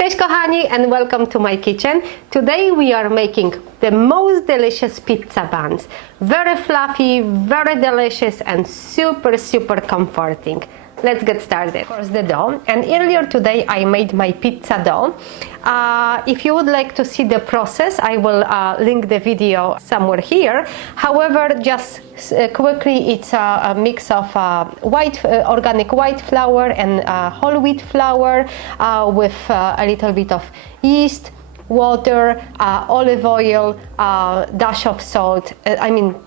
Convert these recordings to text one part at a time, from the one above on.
Cześć kochani and welcome to my kitchen. Today we are making the most delicious pizza buns. Very fluffy, very delicious and super comforting. Let's get started. First the dough, and earlier today I made my pizza dough. If you would like to see the process, I will link the video somewhere here. However, just quickly, it's a mix of organic white flour and whole wheat flour with a little bit of yeast, water, olive oil, dash of salt,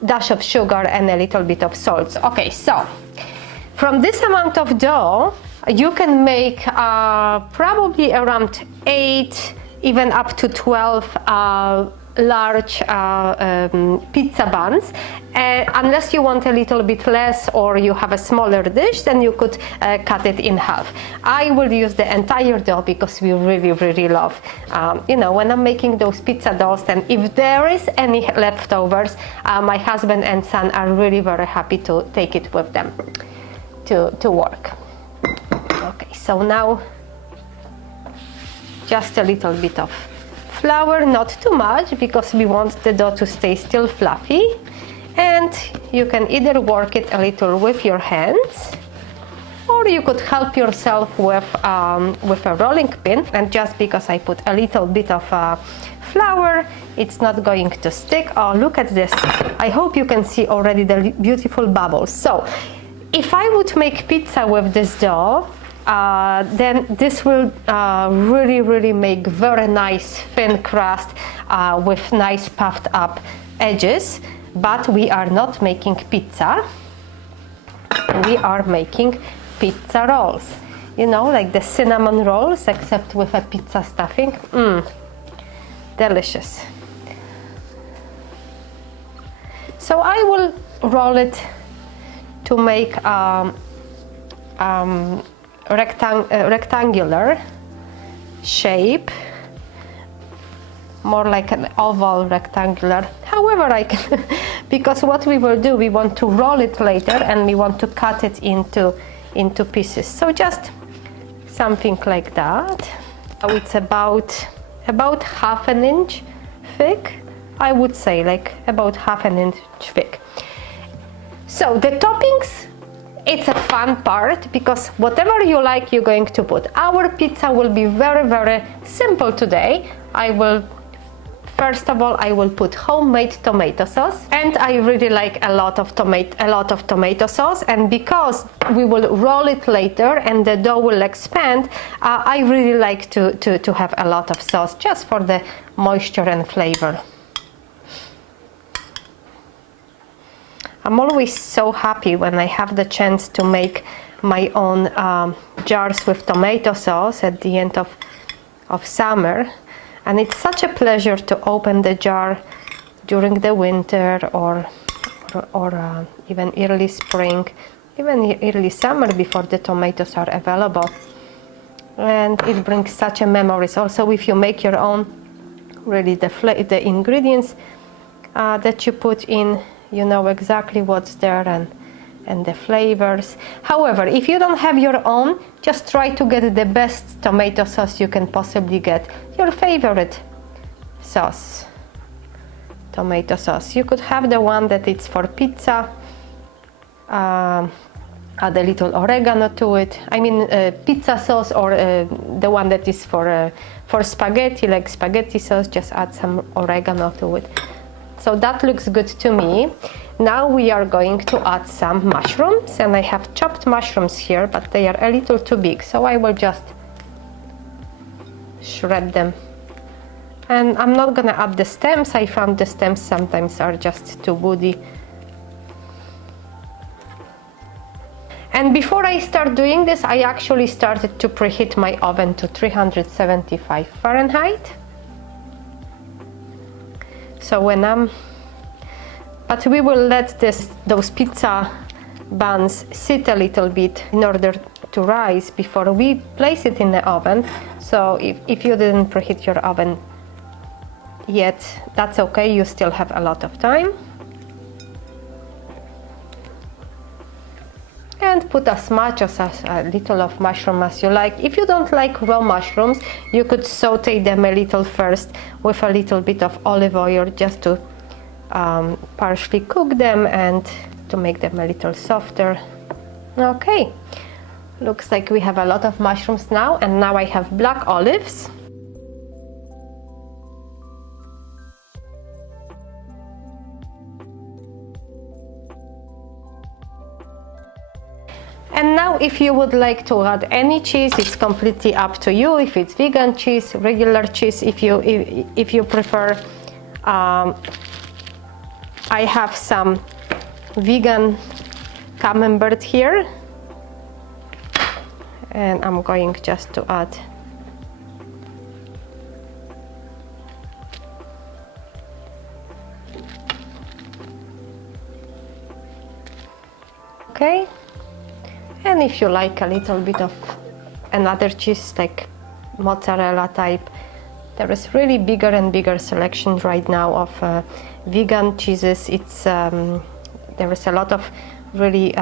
dash of sugar and a little bit of salt. Okay, so from this amount of dough, you can make probably around 8, even up to 12 large pizza buns. Unless you want a little bit less or you have a smaller dish, then you could cut it in half. I will use the entire dough because we really love, when I'm making those pizza doughs, and if there is any leftovers, my husband and son are really very happy to take it with them to work. Okay, so now just a little bit of flour, not too much because we want the dough to stay still fluffy, and you can either work it a little with your hands or you could help yourself with a rolling pin. And just because I put a little bit of flour, it's not going to stick. Oh, look at this. I hope you can see already the beautiful bubbles. So if I would make pizza with this dough, then this will really make very nice thin crust with nice puffed up edges. But we are not making pizza, we are making pizza rolls. Like the cinnamon rolls, except with a pizza stuffing. Delicious. So I will roll it to make rectangular shape, more like an oval rectangular. However, I can because what we will do, we want to roll it later and we want to cut it into pieces. So just something like that. It's about half an inch thick, I would say, like about half an inch thick. So the toppings, it's a fun part because whatever you like, you're going to put. Our pizza will be very simple today. First of all, I will put homemade tomato sauce, and I really like a lot of tomato sauce. And because we will roll it later and the dough will expand, I really like to have a lot of sauce just for the moisture and flavor. I'm always so happy when I have the chance to make my own jars with tomato sauce at the end of summer. And it's such a pleasure to open the jar during the winter or even early spring, even early summer before the tomatoes are available. And it brings such a memories. Also, if you make your own, really the ingredients that you put in, you know exactly what's there and the flavors. However, if you don't have your own, just try to get the best tomato sauce you can possibly get. Your favorite sauce, tomato sauce. You could have the one that it's for pizza, add a little oregano to it. Pizza sauce, or the one that is for spaghetti, like spaghetti sauce, just add some oregano to it. So that looks good to me. Now we are going to add some mushrooms, and I have chopped mushrooms here, but they are a little too big, so I will just shred them. And I'm not gonna add the stems. I found the stems sometimes are just too woody. And before I start doing this, I actually started to preheat my oven to 375 Fahrenheit. So but we will let those pizza buns sit a little bit in order to rise before we place it in the oven. So if you didn't preheat your oven yet, that's okay, you still have a lot of time. and put as much as a little of mushroom as you like. If you don't like raw mushrooms, you could saute them a little first with a little bit of olive oil just to partially cook them and to make them a little softer. Okay, looks like we have a lot of mushrooms now, and now I have black olives. And now if you would like to add any cheese, it's completely up to you. If it's vegan cheese, regular cheese, if you prefer. I have some vegan camembert here, and I'm going just to add okay. And if you like a little bit of another cheese like mozzarella type, there is really bigger and bigger selection right now of vegan cheeses. It's there is a lot of really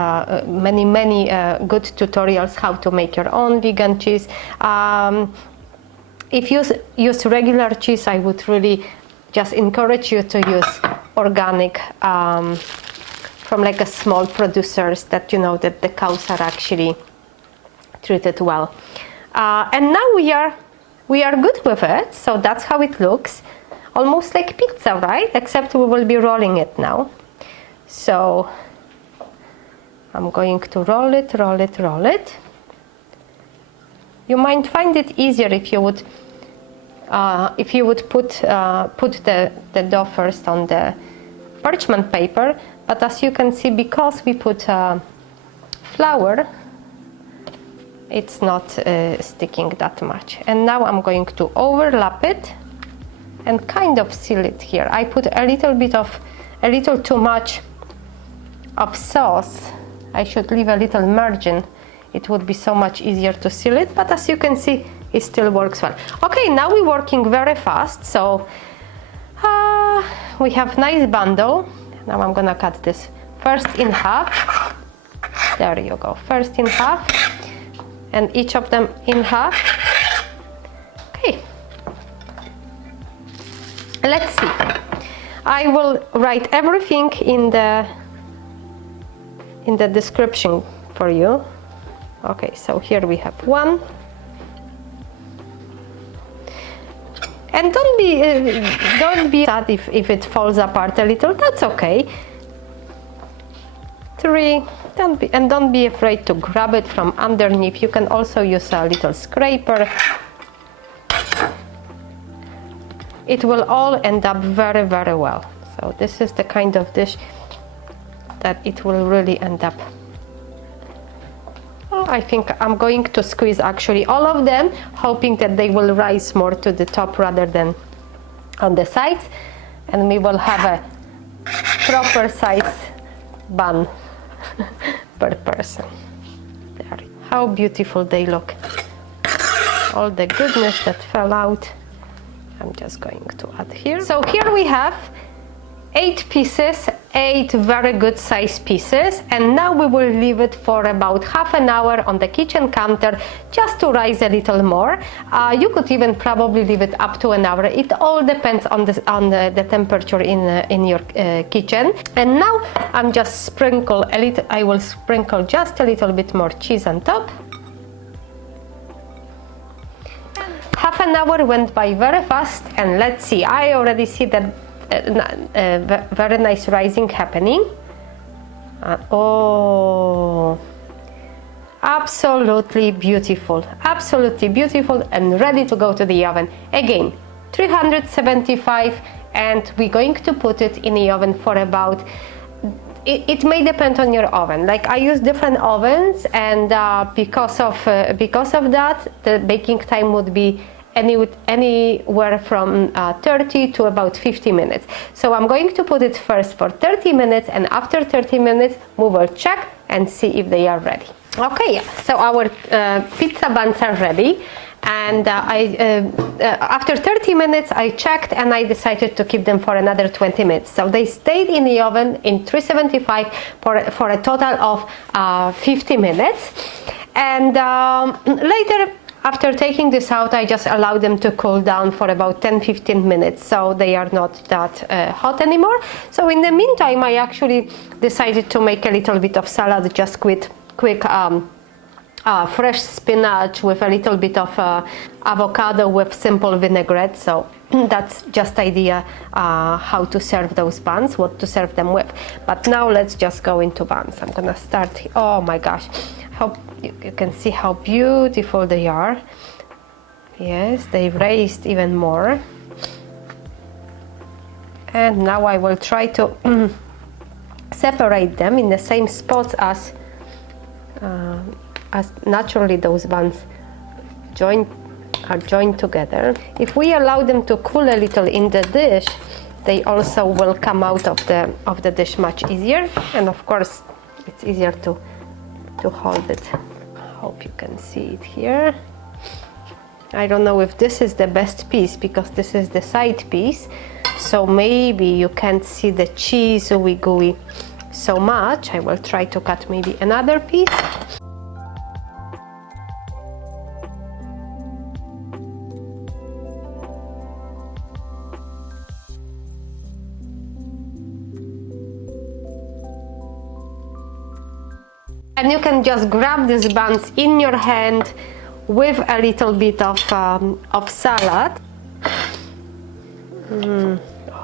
many good tutorials how to make your own vegan cheese. If you use regular cheese, I would really just encourage you to use organic from like a small producers that you know that the cows are actually treated well. And now we are good with it, so that's how it looks. Almost like pizza, right? Except we will be rolling it now. So I'm going to roll it. You might find it easier if you would put the dough first on the parchment paper, but as you can see, because we put flour, it's not sticking that much. And now I'm going to overlap it and kind of seal it here. I put a little too much of sauce. I should leave a little margin. It would be so much easier to seal it, but as you can see, it still works well. Okay, now we're working very fast, so we have nice bundle. Now I'm gonna cut this first in half. There you go, first in half, and each of them in half. Okay, let's see. I will write everything in the description for you. Okay, so here we have one. And don't be sad if it falls apart a little. That's okay. 3. Don't be afraid to grab it from underneath. You can also use a little scraper. It will all end up very, very well. So this is the kind of dish that it will really end up. Oh, I think I'm going to squeeze actually all of them, hoping that they will rise more to the top rather than on the sides, and we will have a proper size bun per person. There. How beautiful they look. All the goodness that fell out, I'm just going to add here. So here we have 8 pieces, 8 very good size pieces, and now we will leave it for about half an hour on the kitchen counter just to rise a little more. You could even probably leave it up to an hour. It all depends on the temperature in your kitchen. And now I'm just sprinkle a little. I will sprinkle just a little bit more cheese on top. Half an hour went by very fast, and let's see. I already see that. Very nice rising happening. Oh, absolutely beautiful, and ready to go to the oven. Again, 375, and we're going to put it in the oven for about, it may depend on your oven. Like I use different ovens, and because of that, the baking time would be anywhere from 30 to about 50 minutes. So I'm going to put it first for 30 minutes, and after 30 minutes we will check and see if they are ready. Okay, so our pizza buns are ready, and after 30 minutes I checked and I decided to keep them for another 20 minutes. So they stayed in the oven in 375 for a total of 50 minutes. And later, after taking this out, I just allow them to cool down for about 10-15 minutes, so they are not that hot anymore. So in the meantime, I actually decided to make a little bit of salad, just quick fresh spinach with a little bit of avocado with simple vinaigrette. So that's just idea how to serve those buns, what to serve them with. But now let's just go into buns. I'm gonna start. Oh my gosh, how you can see how beautiful they are. Yes, they've raised even more. And now I will try to separate them in the same spots as naturally those buns are joined together. If we allow them to cool a little in the dish, they also will come out of the dish much easier, and of course it's easier to hold it. Hope you can see it here. I don't know if this is the best piece because this is the side piece, so maybe you can't see the cheese gooey so much. I will try to cut maybe another piece. And you can just grab these buns in your hand with a little bit of salad. Oh,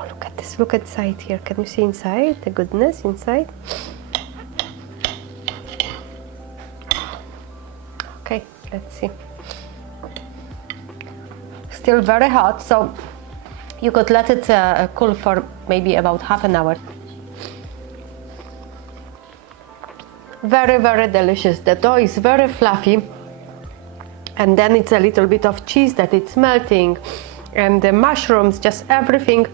look at this, look inside here. Can you see inside? The goodness inside. Okay, let's see. Still very hot, so you could let it cool for maybe about half an hour. Very, very delicious. The dough is very fluffy, and then it's a little bit of cheese that it's melting, and the mushrooms, just everything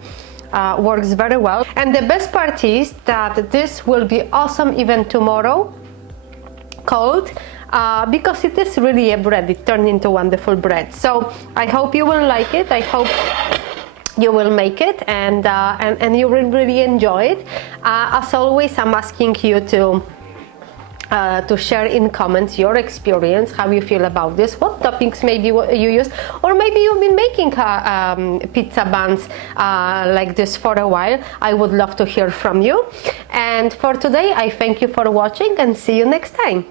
works very well. And the best part is that this will be awesome even tomorrow, cold, because it is really a bread. It turned into wonderful bread. So I hope you will like it. I hope you will make it and you will really enjoy it. As always, I'm asking you to share in comments your experience, how you feel about this, what toppings maybe you use, or maybe you've been making pizza buns like this for a while. I would love to hear from you. And for today, I thank you for watching and see you next time.